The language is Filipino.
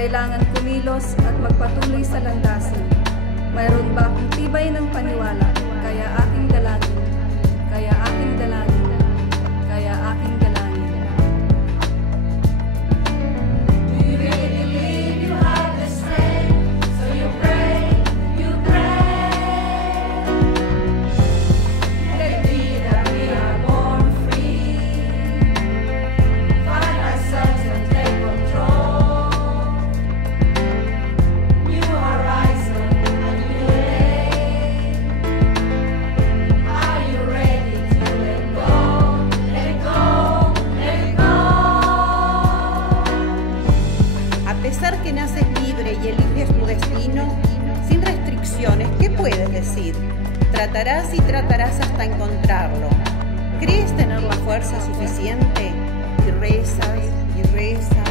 Kailangan kumilos at magpatuloy sa landasin. Mayroon ba akong tibay ng paniwala? Kaya aking dalangin, kaya aking dalangin, kaya aking dalangin. Do you really believe you have the strength? So you pray, you pray. Let it be that we are born free. Find ourselves and take control. New horizon, a new day. Are you ready to let go? Let go, let go. A pesar que naces libre y eliges tu destino, sin restricciones, ¿qué puedes decir? Tratarás y tratarás hasta encontrarlo. ¿Crees tener la fuerza suficiente? Y rezas, y rezas,